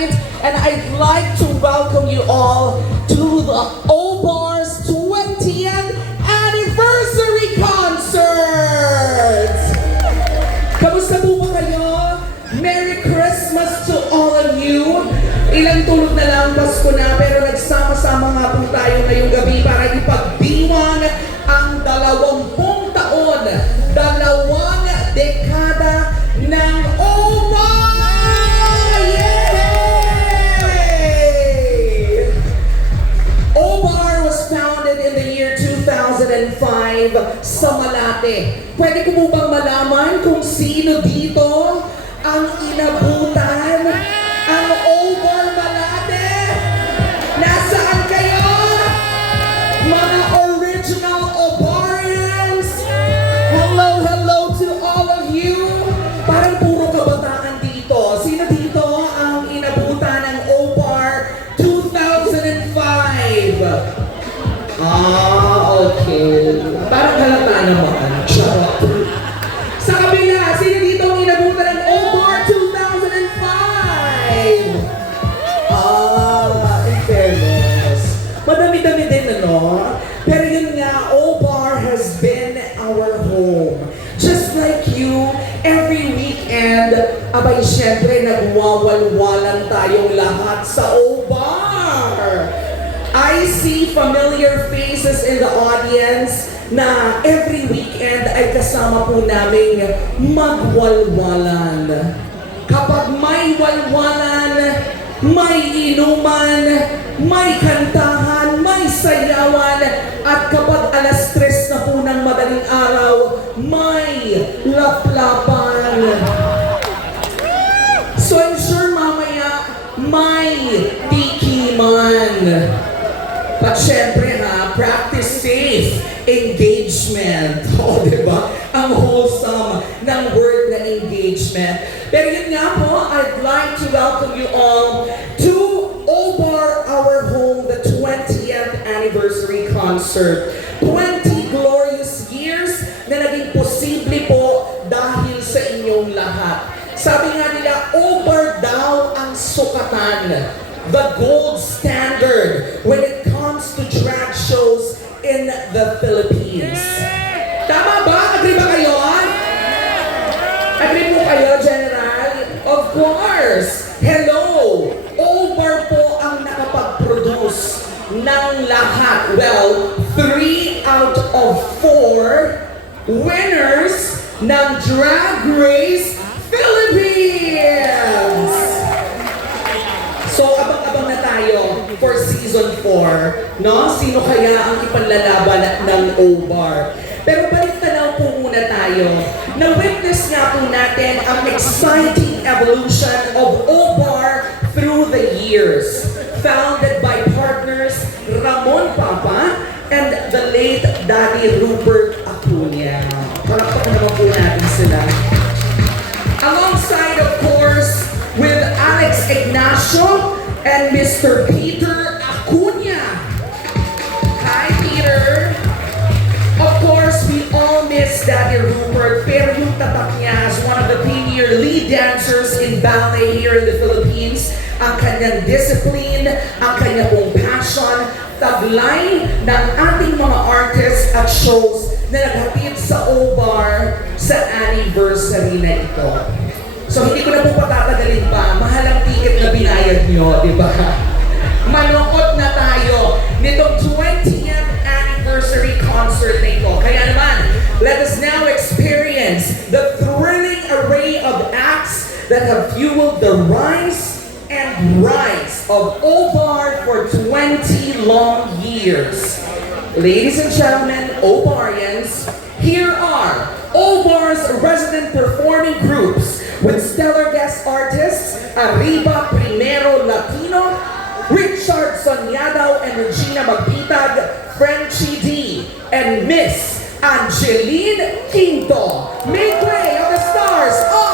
tonight, and I'd like to welcome you all to the O-Bar's 20th Anniversary Concert! Kamusta po ba kayo? Merry Christmas to all of you! Ilang tulog na lang, Pasko na, pero nagsama-sama nga po tayo ngayong gabi para ipagdiwang ang 20 taon, 2 dekada ng O-Bar! Yay! O-Bar was founded in the year 2005 sa Malate. Pwede ko po bang malaman kung sino dito ang inabutan ang O-Bar Malate? Nasaan kayo? Mga original O-Barians! Hello, hello to all of you! Parang puro kabataan dito. Sino dito ang inabutan ng O-Bar 2005? Okay. Parang halata naman. Charot. Sa kabila, sino dito ang inabutan ng O-Bar 2005? In fairness. Madami-dami din, ano? Pero yun nga, O-Bar has been our home. Just like you, every weekend, abay syempre, nagwawalwalan tayong lahat sa O-Bar. I see familiar faces in the audience na every weekend ay kasama po naming magwalwalan. Kapag may walwalan, may inuman, may kantahan, may sayawan, at kapag alas 3 na po ng madaling araw, may laplapan. So I'm sure mamaya may tikiman. At syempre practice safe engagement. O, diba? Ang wholesome ng word na engagement. Pero yun nga po, I'd like to welcome you all to O-Bar Our Home, the 20th Anniversary Concert. 20 glorious years na naging posible po dahil sa inyong lahat. Sabi nga nila, O-Bar daw ang sukatan, the gold standard when it comes to drag shows in the Philippines. Tama ba? Agree ba kayo? Agree po kayo, General? Of course! Hello! O-Bar po ang nakapag-produce ng lahat. Well, 3 out of 4 winners ng Drag Race Philippines! So, abang-abang na tayo for season 4, no? Sino kaya ang ipanlalaban ng O-Bar? Pero balik tanaw po muna tayo. Na-witness nga po natin ang exciting evolution of O-Bar through the years. Founded by partners Ramon Papa and the late Daddy Rupert Acuña. Palakpakan naman po natin sila. Alongside, of course, with Alex Ignacio and Mr. Peter Acuña. Hi, Peter. Of course, we all miss Daddy Rupert, pero yung tatak niya as one of the premier lead dancers in ballet here in the Philippines, ang kanyang discipline, ang kanyang pong passion, taglay ng ating mga artists at shows na naghatid sa O-Bar sa anniversary na ito. So hindi ko na po patatagalin pa, mahal ang ticket na binayad nyo, di ba? Manood na tayo nitong 20th anniversary concert na ito. Kaya naman, let us now experience the thrilling array of acts that have fueled the rise and rise of O-Bar for 20 long years. Ladies and gentlemen, O-Barians, here are O-Bar's resident performing groups with stellar guest artists Arriba Primero Latino, Richard Sonyadaw and Regina Magpitag, Frenchie D, and Miss Angeline Quinto. Make way of the stars of